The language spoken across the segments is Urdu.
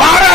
12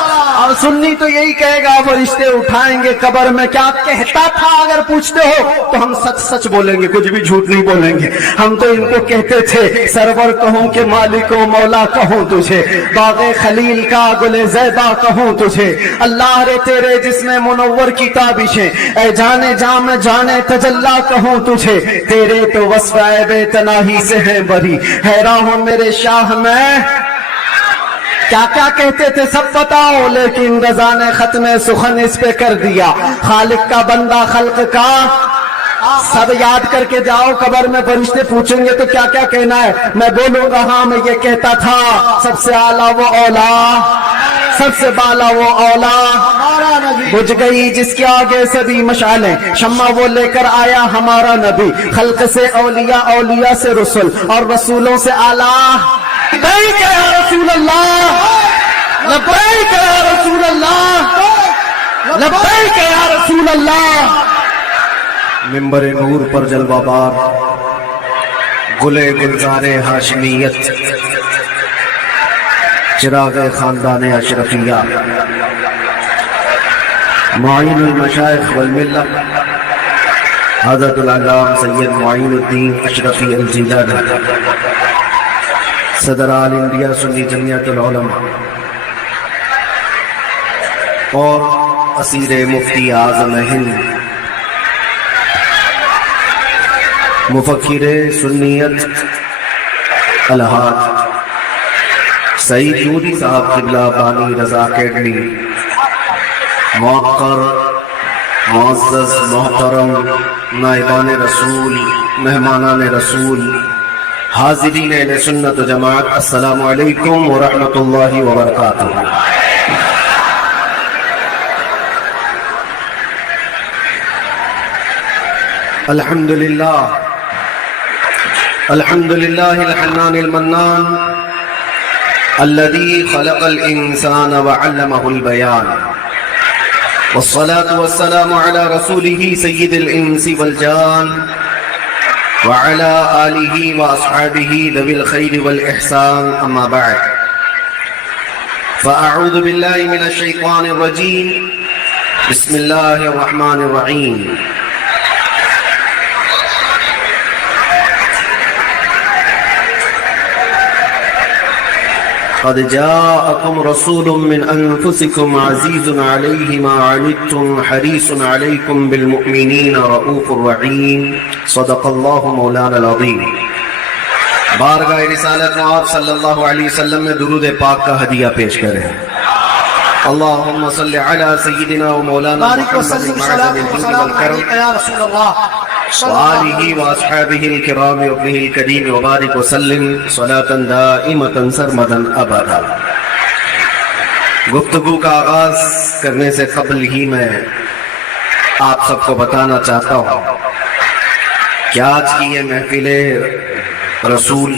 اور سنی تو یہی کہے گا فرشتے اٹھائیں گے قبر میں کیا کہتا تھا اگر پوچھتے ہو تو ہم سچ سچ بولیں گے, کچھ بھی جھوٹ نہیں بولیں گے. ہم تو ان کو کہتے تھے سرور کہوں کہ مالک و مولا کہوں تجھے, باغ خلیل کا گل زیبا کہوں تجھے, اللہ رے تیرے جسم منور کی تابشیں, اے جانے جام جانے تجلا کہوں تجھے, تیرے تو وصف عیب تناہی سے ہیں بری, حیران ہوں میرے شاہ میں کیا کیا کہتے تھے سب بتاؤ, لیکن رضا نے ختم سخن اس پہ کر دیا. خالق کا بندہ خلق کا, سب یاد کر کے جاؤ. قبر میں فرشتے پوچھیں گے تو کیا کیا کہنا ہے, میں بولوں گا ہاں میں یہ کہتا تھا سب سے اعلیٰ وہ اولا, سب سے بالا وہ اولا. بجھ گئی جس کے آگے سبھی مشعلیں, شمع وہ لے کر آیا ہمارا نبی, خلق سے اولیاء, اولیاء سے رسول, اور رسولوں سے اعلیٰ. لبیک یا رسول اللہ, لبیک یا رسول اللہ, لبیک یا رسول اللہ. منبر نور پر جلوہ بار گلے گلزار ہاشمیت, چراغ خاندان اشرفیہ, معین المشائخ والملہ حضرت العلام سید معین الدین اشرفی الجیلانی, صدر آل انڈیا سنی جمعیت العلماء اور اسیر مفتی اعظم ہند, مفکر سنیت الحاج سعید نوری صاحب قبلہ بانی رضا اکیڈمی, موقر معزز محترم نائبان رسول, مہمانان رسول, حاضرین اہل سنت و جماعت, السلام علیکم ورحمۃ اللہ وبرکاتہ. الحمدللہ الحمدللہ الحنان المنان الذي خلق الإنسان وعلمه البيان, والصلاة والسلام على رسوله سيد الإنس والجان وعلى آله وأصحابه ذوي الخير والإحسان, أما بعد فأعوذ بالله من الشيطان الرجيم, بسم الله الرحمن الرحيم. قد جاءكم رسول من أنفسكم عزيز عليه ما عنتم حريص عليكم بالمؤمنين رؤوف رحيم, صدق الله مولانا العظيم. بارگاہ رسالت آپ صلی اللہ علیہ وسلم میں درود پاک کا ہدیہ پیش کریں. اللہم صلی علی سیدنا و مولانا محمد معدن الجود والکرم وآلہ واصحابہ الکرام وابنہ الکریم وبارک وسلم صلاة دائمة سرمدا ابدا. گفتگو کا آغاز کرنے سے قبل ہی میں آپ سب کو بتانا چاہتا ہوں کہ آج کی یہ محفل رسول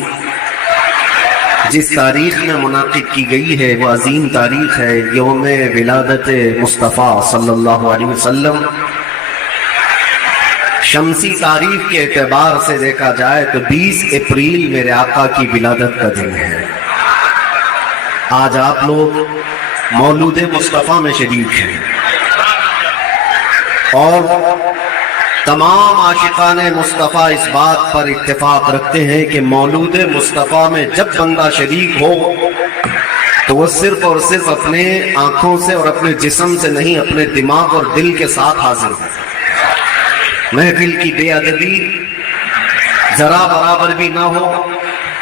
جس تاریخ میں منعقد کی گئی ہے وہ عظیم تاریخ ہے, یوم ولادت مصطفیٰ صلی اللہ علیہ وسلم. شمسی تاریخ کے اعتبار سے دیکھا جائے تو 20 اپریل میرے آقا کی ولادت کا دن ہے. آج آپ لوگ مولود مصطفیٰ میں شریک ہیں اور تمام عاشقان مصطفیٰ اس بات پر اتفاق رکھتے ہیں کہ مولود مصطفیٰ میں جب بندہ شریک ہو تو وہ صرف اور صرف اپنے آنکھوں سے اور اپنے جسم سے نہیں, اپنے دماغ اور دل کے ساتھ حاضر ہو. محفل کی بے ادبی ذرا برابر بھی نہ ہو,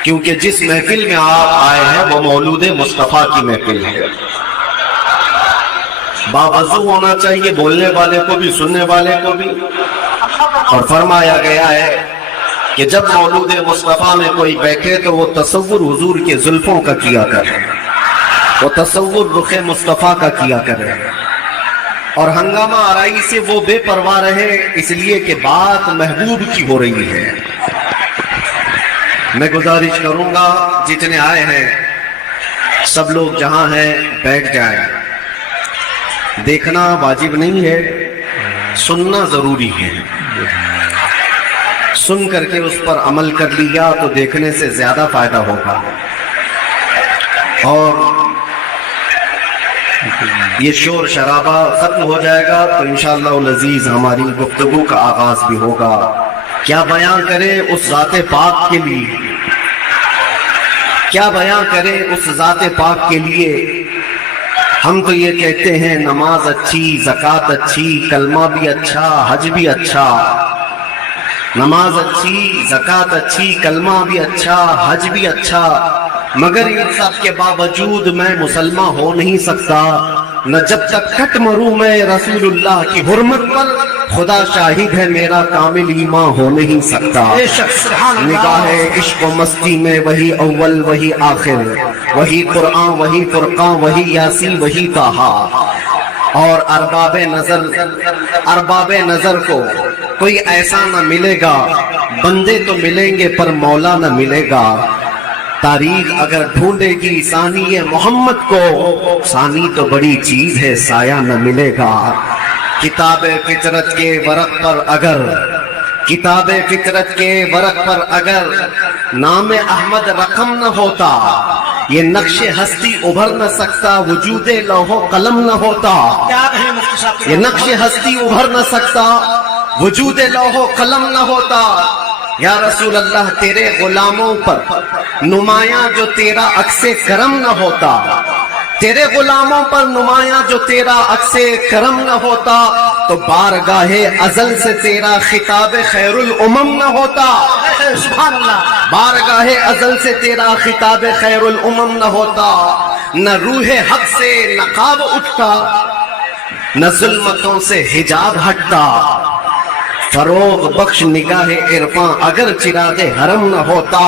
کیونکہ جس محفل میں آپ آئے ہیں وہ مولود مصطفیٰ کی محفل ہے. باوضو ہونا چاہیے, بولنے والے کو بھی سننے والے کو بھی. اور فرمایا گیا ہے کہ جب مولود مصطفیٰ میں کوئی بیٹھے تو وہ تصور حضور کے زلفوں کا کیا کرے, وہ تصور رخ مصطفیٰ کا کیا کرے, اور ہنگامہ آرائی سے وہ بے پرواہ رہے, اس لیے کہ بات محبوب کی ہو رہی ہے. میں گزارش کروں گا جتنے آئے ہیں سب لوگ جہاں ہیں بیٹھ جائیں. دیکھنا واجب نہیں ہے, سننا ضروری ہے. سن کر کے اس پر عمل کر لیا تو دیکھنے سے زیادہ فائدہ ہوگا. اور یہ شور شرابہ ختم ہو جائے گا تو انشاءاللہ العزیز ہماری گفتگو کا آغاز بھی ہوگا. کیا بیان کرے اس ذات پاک کے لیے، کیا بیان کرے اس ذات پاک کے لیے. ہم تو یہ کہتے ہیں نماز اچھی، زکوٰۃ اچھی، کلمہ بھی اچھا، حج بھی اچھا. نماز اچھی، زکوٰۃ اچھی، کلمہ بھی اچھا، حج بھی اچھا، مگر ان سب کے باوجود میں مسلمان ہو نہیں سکتا نہ جب تک کٹ مروں میں رسول اللہ کی حرمت پر. خدا شاہد ہے میرا کامل ایمان ہو نہیں سکتا. نگاہ عشق و مستی میں وہی اول وہی آخر، وہی قرآن وہی فرقان وہی یاسین وہی طٰہٰ. اور ارباب نظر کو کوئی ایسا نہ ملے گا، بندے تو ملیں گے پر مولا نہ ملے گا. تاریخ اگر ڈھونڈے گی ثانی محمد کو، ثانی تو بڑی چیز ہے سایہ نہ ملے گا. کتاب فطرت کے ورق پر اگر، کتاب فطرت کے ورق پر اگر نام احمد رقم نہ ہوتا، یہ نقش ہستی ابھر نہ سکتا وجود لوح و قلم نہ ہوتا. یہ نقش ہستی ابھر نہ سکتا وجود لوح و قلم نہ ہوتا. یا رسول اللہ تیرے غلاموں پر نمایاں جو تیرا عکس کرم نہ ہوتا، تیرے غلاموں پر نمایاں جو تیرا عکس کرم نہ ہوتا، تو بارگاہ ازل سے تیرا خطاب خیر الامم نہ ہوتا. سبحان اللہ. بارگاہ ازل سے تیرا خطاب خیر الامم نہ ہوتا. نہ روح حق سے نقاب اٹھتا، نہ ظلمتوں سے حجاب ہٹتا. فروغ بخش نگاہ عرفاں اگر چراغ حرم نہ ہوتا،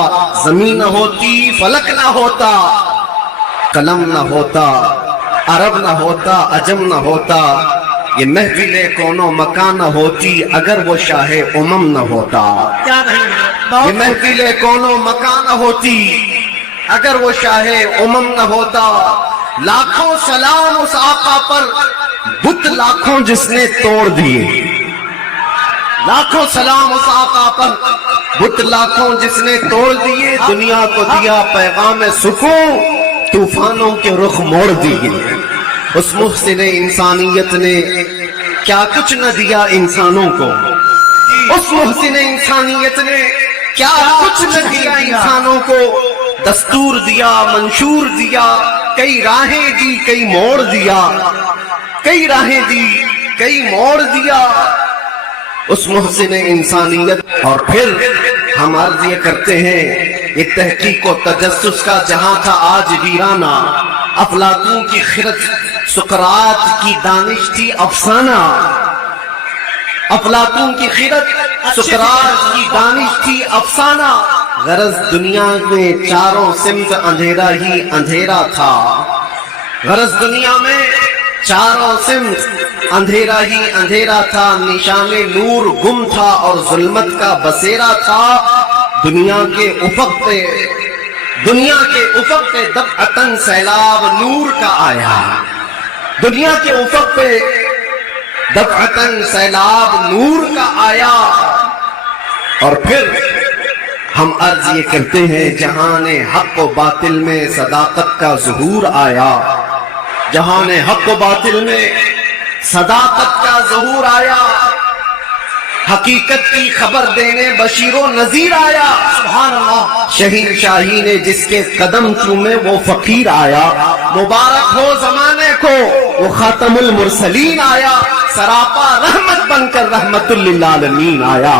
زمین نہ ہوتی، فلک نہ ہوتا، قلم نہ ہوتا، عرب نہ ہوتا، عجم نہ ہوتا. یہ محفل کون و مکان نہ ہوتی اگر وہ شاہ امم نہ ہوتا. یہ محفل کون و مکان نہ ہوتی اگر وہ شاہ امم نہ ہوتا. لاکھوں سلام اس آقا پر، بت لاکھوں جس نے توڑ دیے. لاکھوں سلام اس آقا پر، بت لاکھوں جس نے توڑ دیے. دنیا کو دیا پیغام سکون، طوفانوں کے رخ موڑ دیے. اس محسن انسانیت نے کیا کچھ نہ دیا انسانوں کو. اس محسن انسانیت نے کیا کچھ نہ دیا انسانوں کو. دستور دیا، منشور دیا، کئی راہیں دی کئی موڑ دیا، کئی راہیں دی کئی موڑ دیا. اس محسن انسانیت. اور پھر ہم عرض یہ کرتے ہیں، یہ تحقیق و تجسس کا جہاں تھا آج ویرانہ. افلاطون کی خرد، سقراط کی دانش تھی افسانہ. افلاطون کی خرد، سقراط کی دانش تھی افسانہ. غرض دنیا میں چاروں سمت اندھیرا ہی اندھیرا تھا. غرض دنیا میں چاروں سمت اندھیرا ہی اندھیرا تھا. نشان نور گم تھا اور ظلمت کا بسیرا تھا. دنیا کے افق پہ دفعتاً سیلاب نور کا آیا. دنیا کے افق پہ دفعتاً سیلاب نور کا آیا. اور پھر ہم عرض یہ کرتے ہیں، جہان حق و باطل میں صداقت کا ظہور آیا. جہان حق و باطل میں صداقت کا ظہور آیا. حقیقت کی خبر دینے بشیر و نذیر آیا. سبحان اللہ. شہین شاہی نے جس کے قدم چومے وہ فقیر آیا. مبارک ہو زمانے کو وہ خاتم المرسلین آیا. سراپا رحمت بن کر رحمت للعالمین آیا.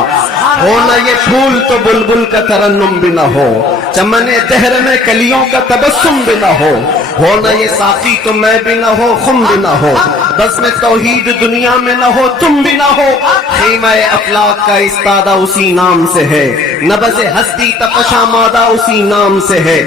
ہو نہ یہ پھول تو بلبل کا ترنم بھی نہ ہو، چمن دہر میں کلیوں کا تبسم بھی نہ ہو. ہو نہ یہ ساقی تو میں بھی نہ ہو، خم بھی نہ ہو، بس میں توحید دنیا میں نہ ہو، تم بھی نہ ہو. خیمہ افلاک کا استادہ اسی نام سے ہے، نبض ہستی تپشا مادہ اسی نام سے ہے.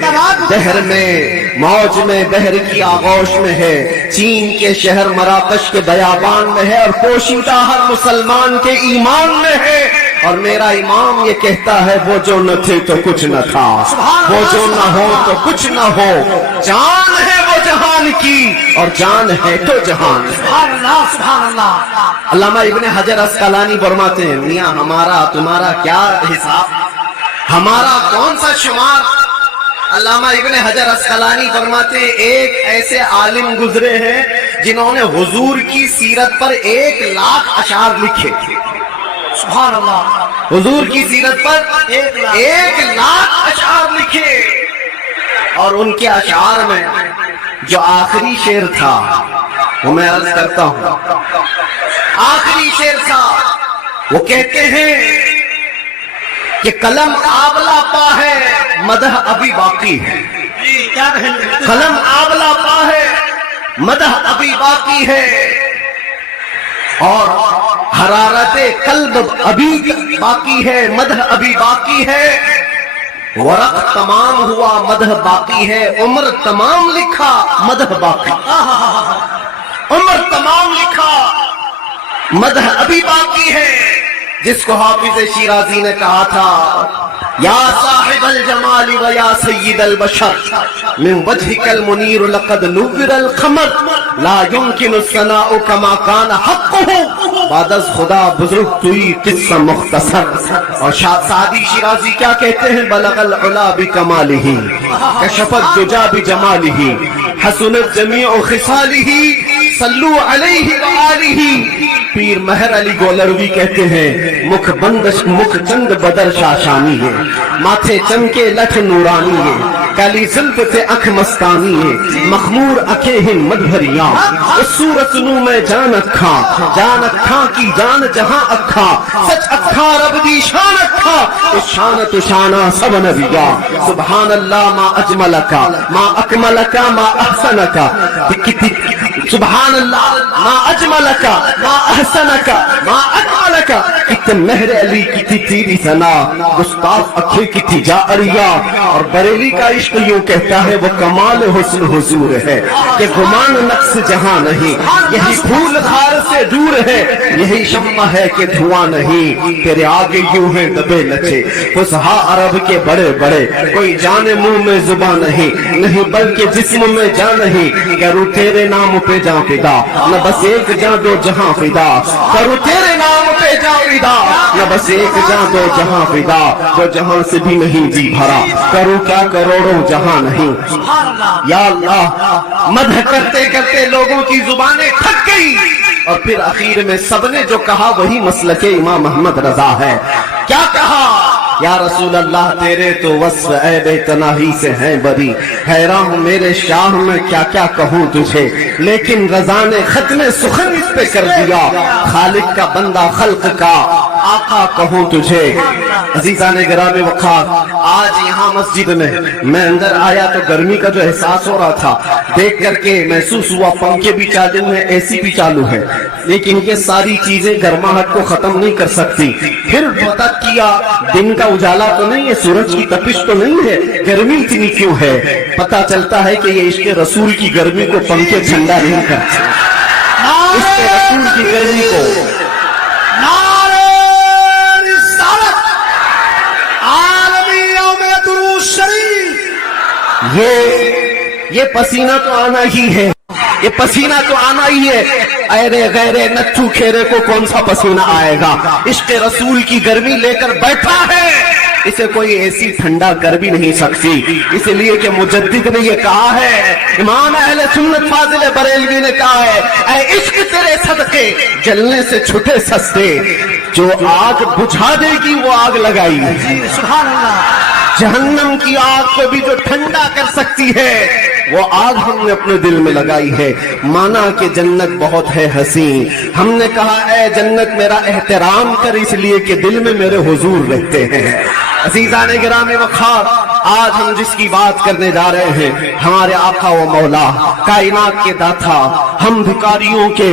دہر میں موج میں بحر کی آغوش میں ہے، چین کے شہر مراکش کے بیابان میں ہے، اور پوشیدہ ہر مسلمان کے ایمان میں ہے. اور میرا امام یہ کہتا ہے، وہ جو نہ تھے تو کچھ نہ تھا، وہ جو نہ ہو تو کچھ نہ ہو. جان ہے وہ جہان کی اور جان ہے تو جہان. سبحان اللہ سبحان اللہ. علامہ ابن حجر اسقلانی فرماتے ہیں، میاں ہمارا تمہارا کیا حساب، ہمارا کون سا شمار، علامہ ابن حجر اسقلانی فرماتے ہیں ایک ایسے عالم گزرے ہیں جنہوں نے حضور کی سیرت پر 1,00,000 اشعار لکھے. سبحان اللہ. حضور کی سیرت پر 1,00,000 اشعار لکھے. اور ان کے اشعار میں جو آخری شعر تھا وہ میں عرض کرتا ہوں. آخری شعر تھا وہ کہتے ہیں کہ قلم آبلا پا ہے مدح ابھی باقی ہے. کیا کہیں؟ قلم آبلا پا ہے مدح ابھی باقی ہے اور حرارت قلب ابھی باقی ہے مدح ابھی باقی ہے. ورق تمام ہوا مدح باقی ہے عمر تمام لکھا مدح باقی. عمر تمام لکھا مدح ابھی باقی ہے. جس کو حافظ شیرازی نے کہا تھا یا صاحب الجمال و یا سید البشر من وجهك المنیر لقد نور القمر لا يمكن الثناء كما كان حقه بعد از خدا بزرگ توئی قصہ مختصر. اور سعدی شیرازی کیا کہتے ہیں بلغ العلا بکمالہ کشف الدجا بجمالہ حسنت جمیع خصالہ صلو علیہ وآلہ. پیر مہر علی گولروی کہتے ہیں مکھ بندش مکھ چند بدر شاشانی ہے ماتھے چمکے لٹھ نورانی ہے کالی زلف سے اکھ مستانی ہے مخمور اکھیں ہیں مدھریاں اس صورت نو میں جان اکھاں کی جان جہاں اکھاں سچ اکھاں رب دی شان اکھاں اس شان تو شانہ سب نبیا. سبحان اللہ ما اجملکا ما اکملکا ما احسنکا. سبحان اللہ ما اجملکا ما احسنکا ما اکملکا. کتنے مہر علی کی تیری ثنا گستاخ اکھے کی تھی جا اریا. اور بریلی کا عشق یوں کہتا ہے وہ کمال حسن حضور ہے کہ گمان نقص جہاں نہیں. یہی پھول خار سے دور ہے یہی شمع ہے کہ دھواں نہیں. تیرے آگے یوں ہیں دبے لچے فصحا عرب کے بڑے بڑے کوئی جانے منہ میں زبان نہیں بلکہ جسم میں جان نہیں. کروں تیرے نام پہ جاں فدا نہ بس ایک جاں دو جہاں فدا. کروں تیرے نام پہ جاں فدا نہ بس ایک جاں دو جہاں فدا. جو جہاں سے بھی نہیں جی بھرا کروں کیا کروڑوں جہاں نہیں. یا اللہ مدح کرتے کرتے لوگوں کی زبانیں تھک گئی اور پھر اخیر میں سب نے جو کہا وہی مسلک امام احمد رضا ہے. کیا کہا یا رسول اللہ تیرے تو وصف عیب تناہی سے ہیں بری. حیران ہوں میرے شاہ میں کیا کیا کہوں تجھے لیکن رضا نے ختم سخن اس پہ کر دیا. خالق کا بندہ خلق کا آقا کہوں تجھے. عزیزان گرامی وقار آج یہاں مسجد میں اندر آیا تو گرمی کا جو احساس ہو رہا تھا دیکھ کر کے محسوس ہوا پنکھے بھی چالو ہیں اے سی بھی چالو ہے لیکن یہ ساری چیزیں گرماہٹ کو ختم نہیں کر سکتی. پھر پتہ کیا دن کا اجالا تو نہیں ہے سورج کی تپش تو نہیں ہے گرمی اتنی کیوں ہے. پتہ چلتا ہے کہ یہ عشق رسول کی گرمی کو پنکھے ٹھنڈا نہیں کرتے. عشق رسول کی گرمی کو یہ پسینہ تو آنا ہی ہے. یہ پسینہ تو آنا ہی ہے. ایرے غیرے نچو کھیرے کو کون سا پسینہ آئے گا. عشق رسول کی گرمی لے کر بیٹھا ہے اسے کوئی ایسی ٹھنڈا کر بھی نہیں سکتی. اس لیے کہ مجدد نے یہ کہا ہے امام اہل سنت فاضل بریلوی نے کہا ہے اے عشق تیرے صدقے جلنے سے چھٹے سستے. جو آگ بجھا دے گی وہ آگ لگائی. سبحان اللہ. جہنم کی آگ کو بھی جو ٹھنڈا کر سکتی ہے وہ آگ ہم نے اپنے دل میں لگائی ہے. مانا کہ جنت بہت ہے حسین. ہم نے کہا اے جنت میرا احترام کر اس لیے کہ دل میں میرے حضور رہتے ہیں. عزیزان گرامی وقار آج ہم جس کی بات کرنے جا رہے ہیں ہمارے آقا و مولا کائنات کے داتا ہم بھکاریوں کے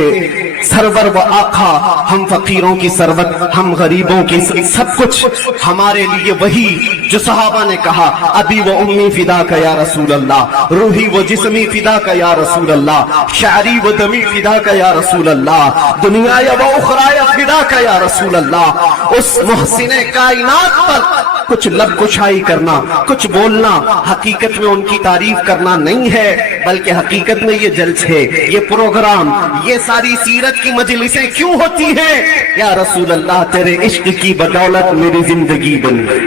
سرور و آقا ہم فقیروں کی سروت ہم غریبوں کی سب کچھ ہمارے لیے وہی جو صحابہ نے کہا ابی و امی فدا کا یا رسول اللہ روحی و جسمی فدا کا یا رسول اللہ شعری و دمی فدا کا یا رسول اللہ دنیا و اخرى فدا کا یا رسول اللہ. اس محسن کائنات پر کچھ لب کشائی کرنا کچھ بولنا حقیقت میں ان کی تعریف کرنا نہیں ہے بلکہ حقیقت میں یہ جلسے یہ پروگرام یہ ساری سیرت کی مجلسیں کیوں ہوتی ہیں. یا رسول اللہ تیرے عشق کی بدولت میری زندگی بن گئی.